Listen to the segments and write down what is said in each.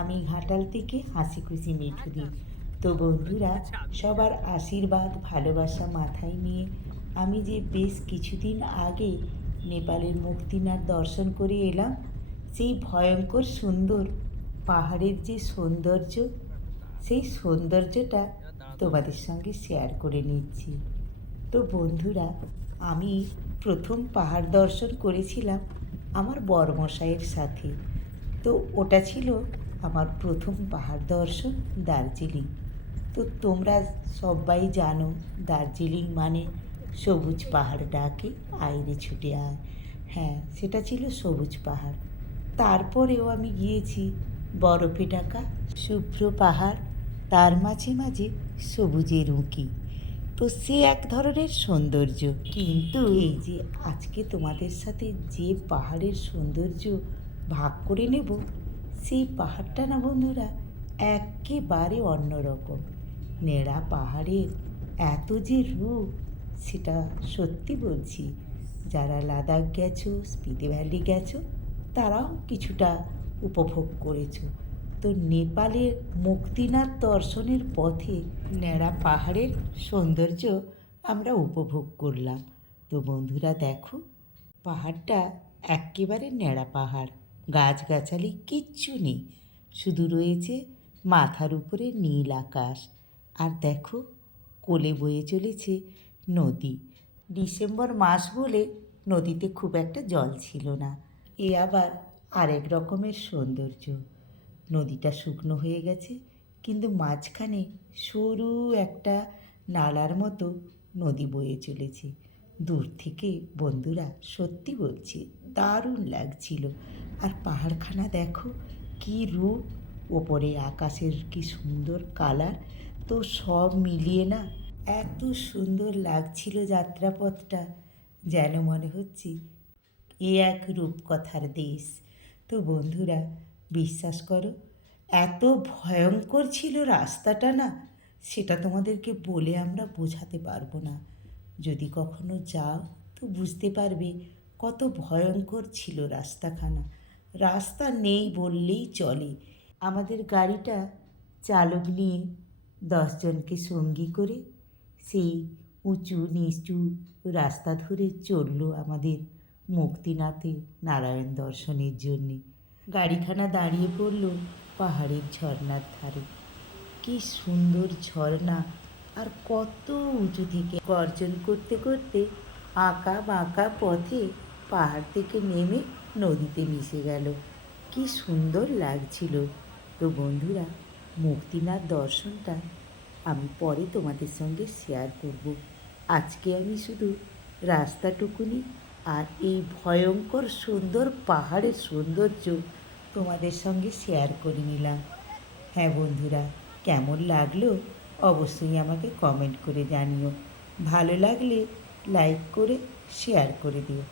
আমি ঘাটাল থেকে হাসি খুশি মিঠু দি। তো বন্ধুরা, সবার আশীর্বাদ ভালোবাসা মাথায় নিয়ে আমি যে বেশ কিছুদিন আগে নেপালের মুক্তিনাথ দর্শন করে এলাম, সেই ভয়ঙ্কর সুন্দর পাহাড়ের যে সৌন্দর্য, সেই সৌন্দর্যটা তোমাদের সঙ্গে শেয়ার করে নিচ্ছি। তো বন্ধুরা, আমি প্রথম পাহাড় দর্শন করেছিলাম আমার বড়মশাইয়ের সাথে। তো ওটা ছিল আমার প্রথম পাহাড় দর্শন দার্জিলিং। তো তোমরা সবাই জানো দার্জিলিং মানে সবুজ পাহাড় ডাকে আইরে ছুটে আয়। হ্যাঁ, সেটা ছিল সবুজ পাহাড়। তারপরেও আমি গিয়েছি বরফে ঢাকা শুভ্র পাহাড়, তার মাঝে মাঝে সবুজের উঁকি। তো সে এক ধরনের সৌন্দর্য। কিন্তু এই যে আজকে তোমাদের সাথে যে পাহাড়ের সৌন্দর্য ভাগ করে নেব, সেই পাহাড়টা না বন্ধুরা একেবারে অন্যরকম। নেড়া পাহাড়ের এত যে রূপ, সেটা সত্যি বলছি, যারা লাদাখ গেছো, স্পিতি ভ্যালি গেছো, তারাও কিছুটা উপভোগ করেছো। তো নেপালের মুক্তিনাথ দর্শনের পথে ন্যাড়া পাহাড়ের সৌন্দর্য আমরা উপভোগ করলাম। তো বন্ধুরা দেখো, পাহাড়টা একেবারে ন্যাড়া পাহাড়, গাছগাছালি কিচ্ছু নেই, শুধু রয়েছে মাথার উপরে নীল আকাশ। আর দেখো, কোলে বয়ে চলেছে নদী। ডিসেম্বর মাস বলে নদীতে খুব একটা জল ছিল না। এ আবার আরেক রকমের সৌন্দর্য। নদীটা শুকনো হয়ে গেছে, কিন্তু মাঝখানে সরু একটা নালার মতো নদী বয়ে চলেছে। দূর থেকে বন্ধুরা সত্যি বলছি দারুণ লাগছিল। আর পাহাড়খানা দেখো কী রূপ, ওপরে আকাশের কি সুন্দর কালার। তো সব মিলিয়ে না এত সুন্দর লাগছিল যাত্রাপথটা, যেন মনে হচ্ছে এ এক রূপকথার দেশ। তো বন্ধুরা, বিশ্বাস করো, এত ভয়ঙ্কর ছিল রাস্তাটা না, সেটা তোমাদেরকে বলে আমরা বোঝাতে পারবো না। যদি কখনো যাও তো বুঝতে পারবে কত ভয়ঙ্কর ছিল রাস্তাখানা। রাস্তা নেই বললেই চলে। আমাদের গাড়িটা চালক নিয়ে 10 জনকে সঙ্গী করে সেই উঁচু নিচু রাস্তা ধরে চললো আমাদের মুক্তিনাথে নারায়ণ দর্শনের জন্যে। গাড়িখানা দাঁড়িয়ে পড়ল পাহাড়ের ঝর্নার ধারে। কি সুন্দর ঝর্ণা, আর কত উঁচু থেকে গর্জন করতে করতে আঁকা বাঁকা পথে পাহাড় থেকে নেমে নদীতে মিশে গেল। কি সুন্দর লাগছিল। তো বন্ধুরা, মুক্তিনাথ দর্শনটা আমি পরে তোমাদের সঙ্গে শেয়ার করব। আজকে আমি শুধু রাস্তাটুকুনি আর এই ভয়ঙ্কর সুন্দর পাহাড়ের সৌন্দর্য তোমাদের সঙ্গে শেয়ার করে নিলাম। হ্যাঁ বন্ধুরা, কেমন লাগলো অবশ্যই আমাকে কমেন্ট করে জানিও। ভালো লাগলে লাইক করে শেয়ার করে দিও।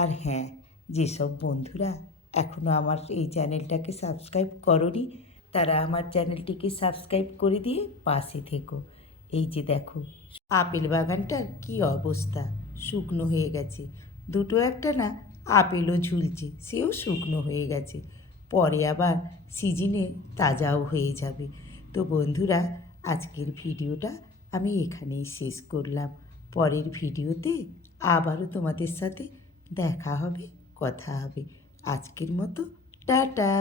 আর হ্যাঁ, যেসব বন্ধুরা এখনও আমার এই চ্যানেলটাকে সাবস্ক্রাইব করোনি, তারা আমার চ্যানেলটিকে সাবস্ক্রাইব করে দিয়ে পাশে থেকো। এই যে দেখো, আপেল বাগানটার কি অবস্থা, শুকনো হয়ে গেছে। দুটো একটা না আপেলও ঝুলছে, সেও শুকনো হয়ে গেছে। পরে আবার সিজনে তাজাও হয়ে যাবে। তো বন্ধুরা, আজকের ভিডিওটা আমি এখানেই শেষ করলাম। পরের ভিডিওতে আবারও তোমাদের সাথে দেখা হবে, কথা হবে। আজকের মতো টাটা।